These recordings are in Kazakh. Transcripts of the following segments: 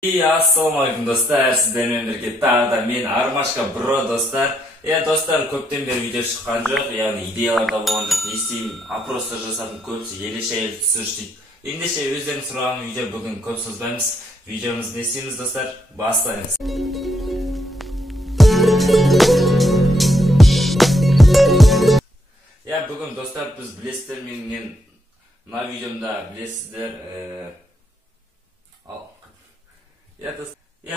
Assalamualaikum dostlar, sizlerмен бірге тағы да мен Армашка бро достар. Достар, көптен бері видео шыққан жоқ, яғни идеяларда болған жоқ. Не істеймін, опростар жасадым, көбісі елеше әйел түсіріш дейді. Ендеше өздерің сұраған видео бүгін көп созбаймыз. Видеомызды не істейміз достар? Бастаймыз. Бүгін достар біз білесіздер, менен мына видеомда білесіздер.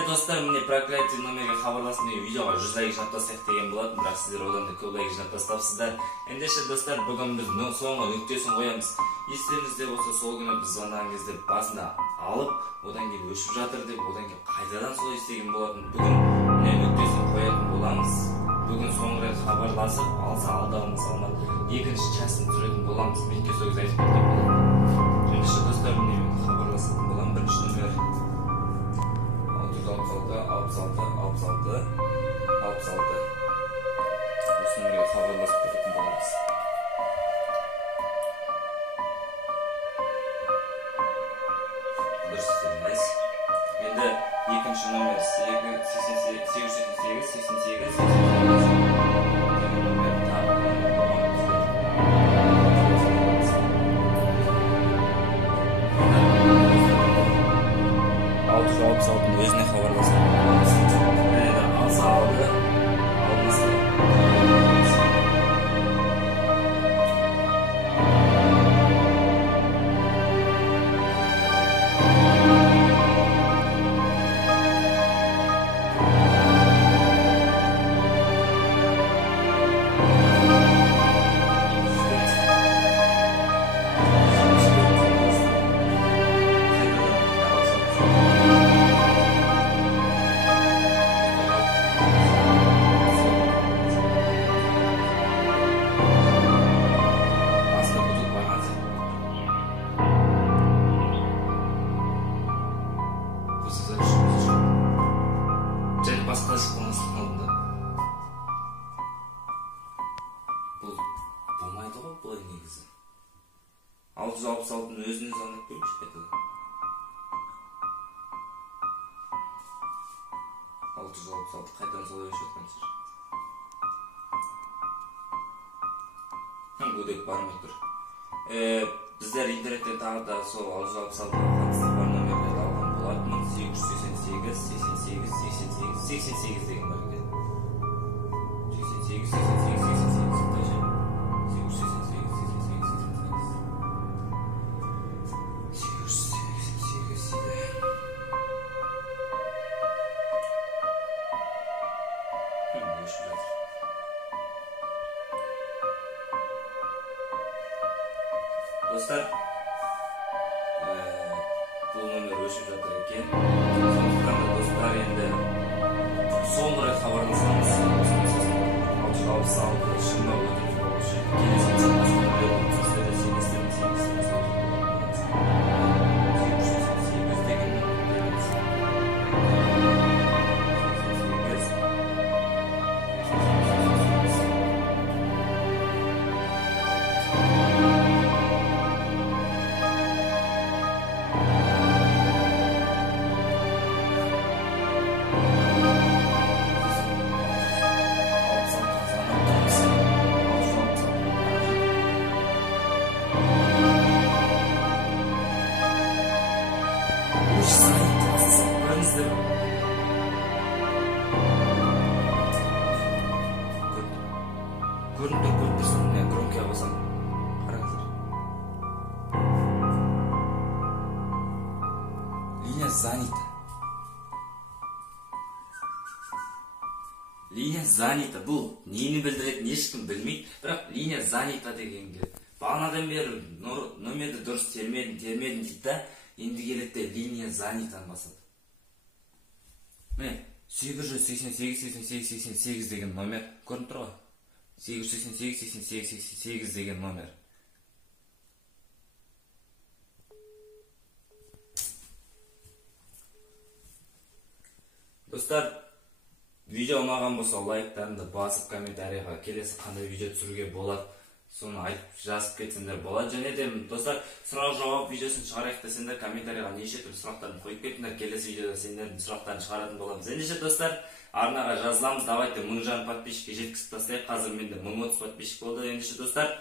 Достар, міне проклятие номерге хабарласып, мен видеоға 100 лайк жинап тастайық деген болатын, бірақ сіздер одан да көп лайк жинап тастапсыздар. Ендеше достар, бүгін біз соңғы нүктесін қоямыз. Естеріңізде болса, сол күні біз звондаған кезде басында алып, одан кейін өшіп жатыр деп, одан кейін қайтадан солай істеген болатын. Бүгін міне нүктесін қоятын боламыз. Бүгін соңғы рет хабарласып, алса алдағымыз алмады. Екінші частын түсіретін боламыз. Менке сол кезде айтып кеткен болатын. Ендеше достар, міне хабарласатын болам. Бірінші номер 66 осы номерге хабарласып кететін боламыз. Дұрыс істедіңіз. Енді екінші номер 666 өзіне хабарласып алса алды, алмаса басқа шықпаныстың алдында. Бұл болмайды ғой, бұлай негізі. 666-ның өзіне звондап көріңізші қайтадан. 666 қайтадан солай өшіп жатқансыз. Өдек бармай тұр. Біздер интернеттен тағы да сол 666-ға қатысты бар номерлерді алған болатынмын. 888 88 88 88 деген бар екен. 88 88 88 Достар, бұл номер өшіп жатыр екен. Сондықтан да достар, енді соңғы рет хабарласамыз. 666 шынында өтіп болушы. Келесі басқа білетін сөздерді сенестерін көрініп тұрсын, мен громкіге басам. Қараңыздар. Линия занята. Линия занята. Бұл нені білдіретін ешкім білмейді, бірақ линия занята дегенге. Бағанадан бері номерді дұрыс термедім дейді да, енді келетті линия занятаны басады. Міне, 888 деген номер көрініп тұр ғой. 888 деген номер. Достар, видео ұнаған болса лайктарыңды басып, комментарийға келесі қандай видео түсіруге болады соны айтып жазып кетсеңдер болады. Және де достар, сұрақ жауап видеосын шығарайық десеңдер комментарийға неше түрлі сұрақтарды қойып кетіңдер. Келесі видеода сендердің сұрақтарын шығаратын боламыз. Ендеше достар, арнаға жазыламыз. Давайте 1000 подписчикке жеткізіп тастайық. Қазір менде 1030 подписчик болды. Ендеше достар,